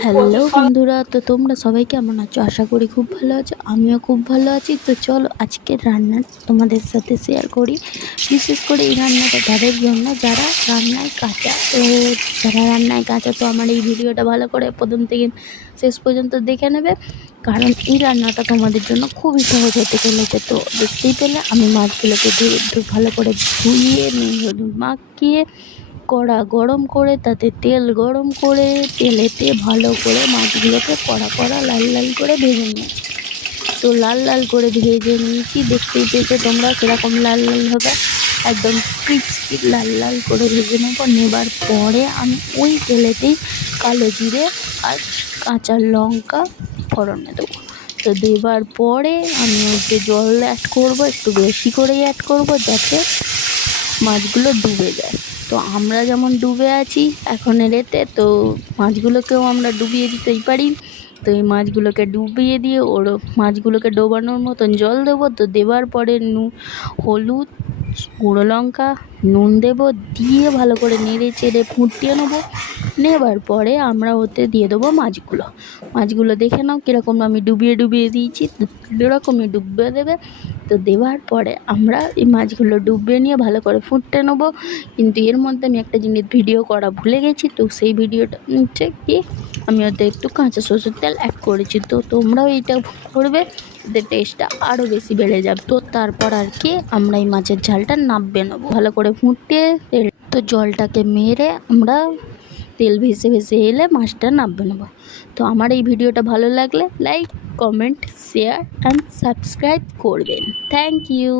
Hello বন্ধুরা, তো তোমরা সবাই কেমন আছো? আশা করি খুব ভালো আছো। আমিও খুব ভালো আছি। তো চলো আজকে রান্না তোমাদের সাথে শেয়ার করি। বিশেষ করে এই রান্নাটা তাদের জন্য যারা রান্নায় কাঁচা। তো যারা রান্নায় কাঁচা, তো আমার এই ভিডিওটা ভালো করে প্রথম থেকে শেষ পর্যন্ত দেখে নেবে, কারণ এই রান্নাটা তোমাদের জন্য খুবই সহজ হতে চলেছে। তো দেখতেই পেলে আমি মাছগুলোকে ভালো করে ধুয়ে নুন হলুদ মাখিয়ে কড়া গরম করে তাতে তেল গরম করে তেলেতে ভালো করে মাছগুলোকে কড়া লাল লাল করে ভেজে নিয়েছি। তো লাল লাল করে ভেজে নিয়েছি, দেখতেই পেয়েছো তোমরা কীরকম লাল লাল হবে, একদম ক্রিস্পি লাল লাল করে ভেজে নেবার পরে আমি ওই তেলেতেই কালো জিরে আর কাঁচা লঙ্কা ফোড়নে দেবো। তো দেবার পরে আমি ওতে জল অ্যাড করবো, একটু বেশি করেই অ্যাড করবো যাতে মাছগুলো ডুবে যায়। তো আমরা যেমন ডুবে আছি এখন এতে, তো মাছগুলোকেও আমরা ডুবিয়ে দিতেই পারি। তো এই মাছগুলোকে ডুবিয়ে দিয়ে মাছগুলোকে ডোবানোর মতন জল দেবো। তো দেওয়ার পরে হলুদ, গুঁড়ো লঙ্কা, নুন দেবো, দিয়ে ভালো করে নেড়ে চেড়ে ফুটিয়ে নেবার পরে আমরা ওতে দিয়ে দেবো মাছগুলো দেখে নাও কীরকম আমি ডুবিয়ে দিয়েছি। তো এরকমই ডুবিয়ে দেবে। তো দেওয়ার পরে আমরা এই মাছগুলো ডুবিয়ে নিয়ে ভালো করে ফুটতে নেবো। কিন্তু এর মধ্যে আমি একটা জিনিস ভিডিও করা ভুলে গেছি। তো সেই ভিডিওটা হচ্ছে কি, আমি ওতে একটু কাঁচা সরষের তেল অ্যাড করেছি। তো তোমরাও এইটা করবে, এতে টেস্টটা আরও বেশি বেড়ে যাবে। তো তারপর আর কি আমরা এই মাছের ঝালটা নামিয়ে নেবো ভালো করে ফুটিয়ে। তো জলটাকে মেরে আমরা তেল ভেসে এলে মাছটা নামিয়ে নেবো। তো আমার এই ভিডিওটা ভালো লাগলে like, comment, share and subscribe করবেন। Thank you.